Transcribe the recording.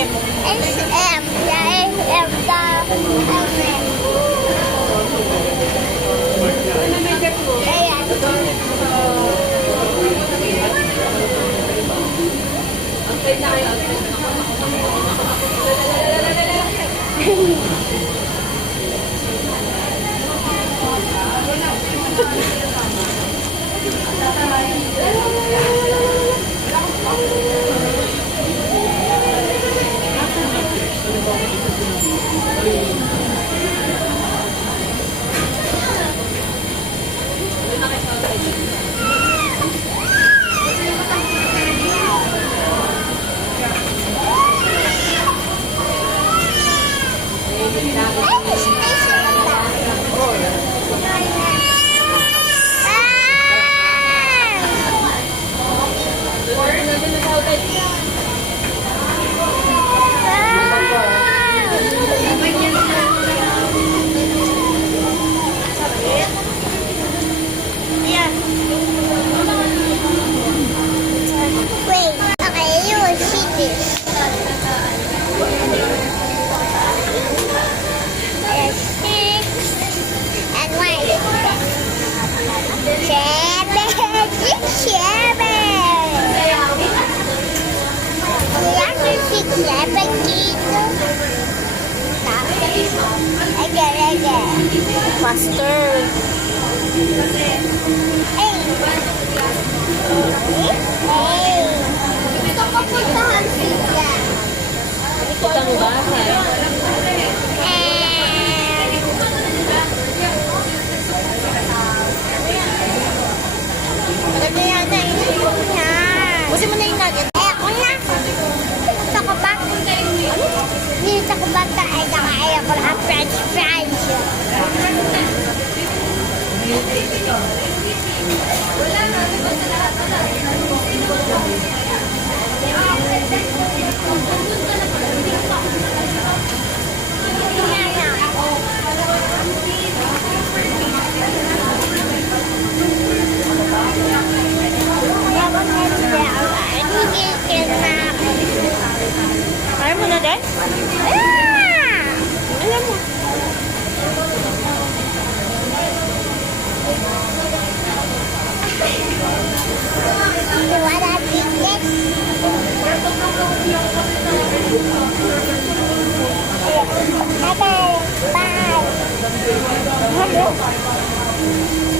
SM. Ja, SM daar. Wait, okay, you will see this. There's 6 and 1. 7. Dito. Again. Faster. 8. Dito ko puntahan sila. Kita mo ba? Lagyan yata yung yan. Busin mo na yung nugget. Ako na. Gusto ko ba? Dito ko ba ito? Ay, nakaya ko lang french fries. Ayaw mo na din? Alam mo. You wanna eat this? Bye-bye. Bye.